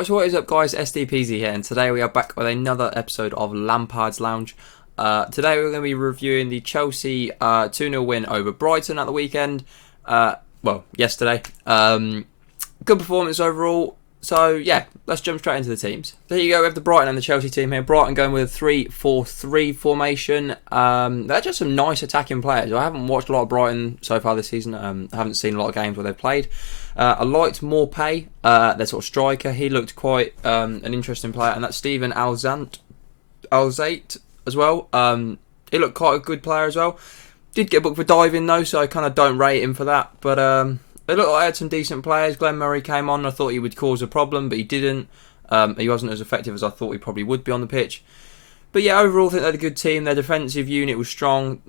Right, so what is up guys, SDPeasy here, and today we are back with another episode of Lampard's Lounge. Today we're going to be reviewing the Chelsea 2-0 win over Brighton at the weekend, yesterday. Good performance overall, so yeah, let's jump straight into the teams. There you go, we have the Brighton and the Chelsea team here. Brighton going with a 3-4-3 formation. They're just some nice attacking players. I haven't watched a lot of Brighton so far this season, I haven't seen a lot of games where they've played. I liked Morpay, their sort of striker. He looked quite an interesting player, and that's Steven Alzate as well. He looked quite a good player as well. Did get booked for diving though, so I kind of don't rate him for that. But it looked like I had some decent players. Glenn Murray came on. I thought he would cause a problem, but he didn't. He wasn't as effective as I thought he probably would be on the pitch. But yeah, overall, I think they had a good team. Their defensive unit was strong.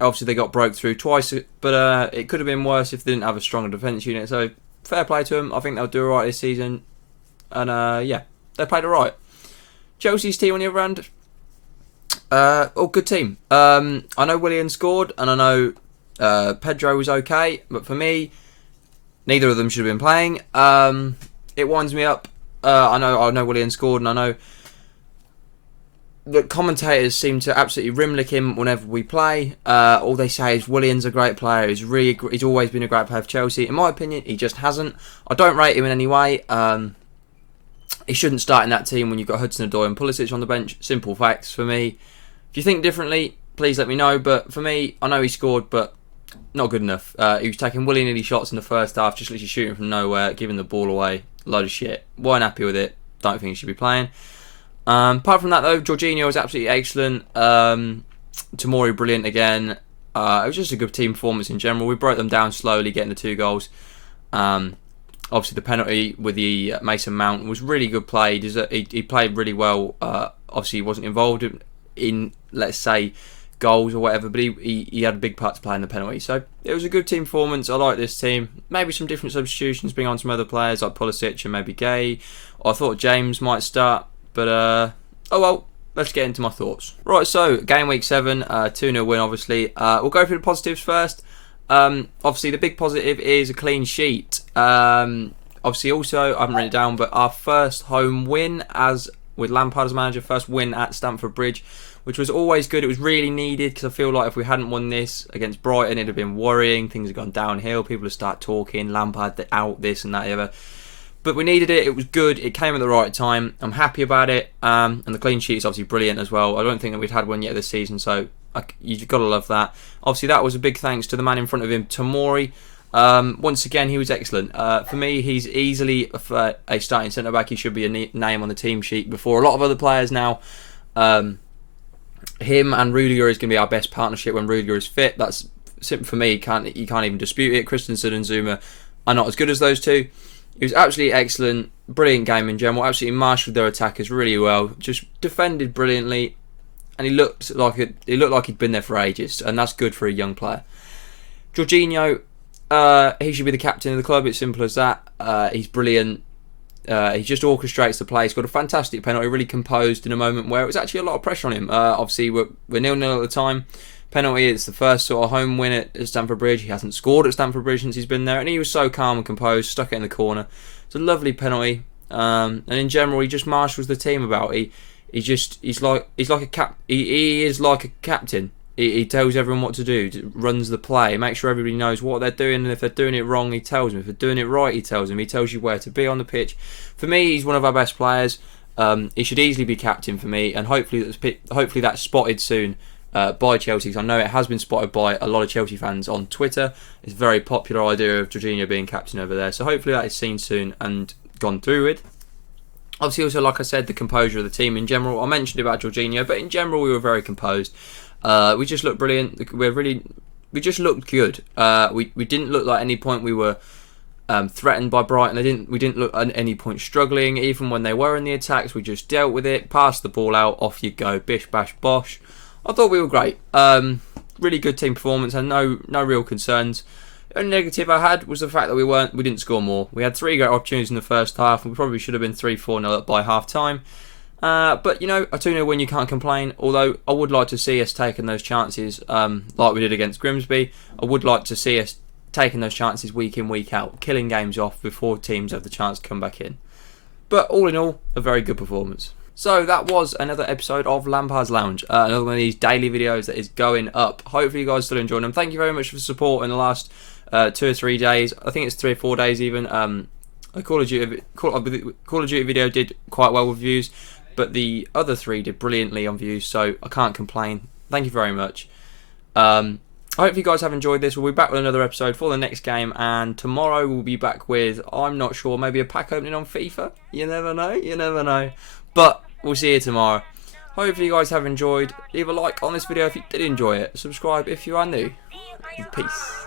Obviously, they got broke through twice, but it could have been worse if they didn't have a stronger defence unit. So, fair play to them. I think they'll do alright this season. And, yeah, they played alright. Chelsea's team, on the other hand, good team. I know Willian scored, and I know Pedro was okay, but for me, neither of them should have been playing. It winds me up. I know Willian scored, and I know the commentators seem to absolutely rimlick him whenever we play. All they say is Willian's a great player. He's always been a great player for Chelsea. In my opinion, he just hasn't. I don't rate him in any way. He shouldn't start in that team when you've got Hudson-Odoi and Pulisic on the bench. Simple facts for me. If you think differently, please let me know. But for me, I know he scored, but not good enough. He was taking willy-nilly shots in the first half, just literally shooting from nowhere, giving the ball away. Load of shit. Weren't happy with it. Don't think he should be playing. Apart from that though, Jorginho was absolutely excellent. Tamori brilliant again. It was just a good team performance in general. We broke them down slowly, getting the 2 goals. Obviously the penalty with the Mason Mount was really good play. He played really well. Obviously he wasn't involved in let's say goals or whatever, but he had a big part to play in the penalty. So it was a good team performance. I like this team. Maybe some different substitutions, bring on some other players like Pulisic and maybe Gay. I thought James might start. But, oh well, let's get into my thoughts. Right, so, game week 7, 2-0 win, obviously. We'll go through the positives first. Obviously, the big positive is a clean sheet. Obviously, also, I haven't written it down, but our first home win with Lampard as manager, first win at Stamford Bridge, which was always good. It was really needed, because I feel like if we hadn't won this against Brighton, it'd have been worrying. Things had gone downhill. People would start talking, Lampard out, this and that, the other. But we needed it. It was good. It came at the right time. I'm happy about it. And the clean sheet is obviously brilliant as well. I don't think that we'd had one yet this season, so you've got to love that. Obviously, that was a big thanks to the man in front of him, Tamori. Once again, he was excellent. For me, he's easily a starting centre-back. He should be a name on the team sheet before a lot of other players now. Him and Rudiger is going to be our best partnership when Rudiger is fit. That's simple for me. You can't even dispute it. Christensen and Zuma are not as good as those two. He was absolutely excellent, brilliant game in general, absolutely marshalled their attackers really well, just defended brilliantly, and he looked like he'd been there for ages, and that's good for a young player. Jorginho, he should be the captain of the club, it's simple as that. He's brilliant, he just orchestrates the play, he's got a fantastic penalty, really composed in a moment where it was actually a lot of pressure on him. Obviously, we're 0-0 at the time. Penalty, it's the first sort of home win at Stamford Bridge. He hasn't scored at Stamford Bridge since he's been there, and he was so calm and composed, stuck it in the corner. It's a lovely penalty, and in general, he just marshals the team about. He is like a captain. He tells everyone what to do, runs the play, makes sure everybody knows what they're doing, and if they're doing it wrong, he tells them. If they're doing it right, he tells them. He tells you where to be on the pitch. For me, he's one of our best players. He should easily be captain for me, and hopefully that's spotted soon. By Chelsea, because I know it has been spotted by a lot of Chelsea fans on Twitter. It's a very popular idea of Jorginho being captain over there, so hopefully that is seen soon and gone through with. Obviously, also, like I said, the composure of the team in general. I mentioned about Jorginho, but in general, we were very composed. We just looked brilliant. We just looked good. We didn't look like at any point we were threatened by Brighton. We didn't look at any point struggling. Even when they were in the attacks, we just dealt with it, passed the ball out, off you go, bish bash bosh. I thought we were great. Really good team performance and no real concerns. The only negative I had was the fact that we didn't score more. We had 3 great opportunities in the first half, and we probably should have been 3-4-0 up by half time. But you know, a 2-0 win, you can't complain. Although I would like to see us taking those chances, like we did against Grimsby. I would like to see us taking those chances week in, week out, killing games off before teams have the chance to come back in. But all in all, a very good performance. So that was another episode of Lampard's Lounge. Another one of these daily videos that is going up. Hopefully you guys still enjoying them. Thank you very much for the support in the last 2 or 3 days. I think it's 3 or 4 days even. A Call of Duty video did quite well with views, but the other 3 did brilliantly on views, so I can't complain. Thank you very much. I hope you guys have enjoyed this. We'll be back with another episode for the next game, and tomorrow we'll be back with, I'm not sure, maybe a pack opening on FIFA. You never know, you never know. But we'll see you tomorrow. Hopefully you guys have enjoyed. Leave a like on this video if you did enjoy it. Subscribe if you are new. Peace.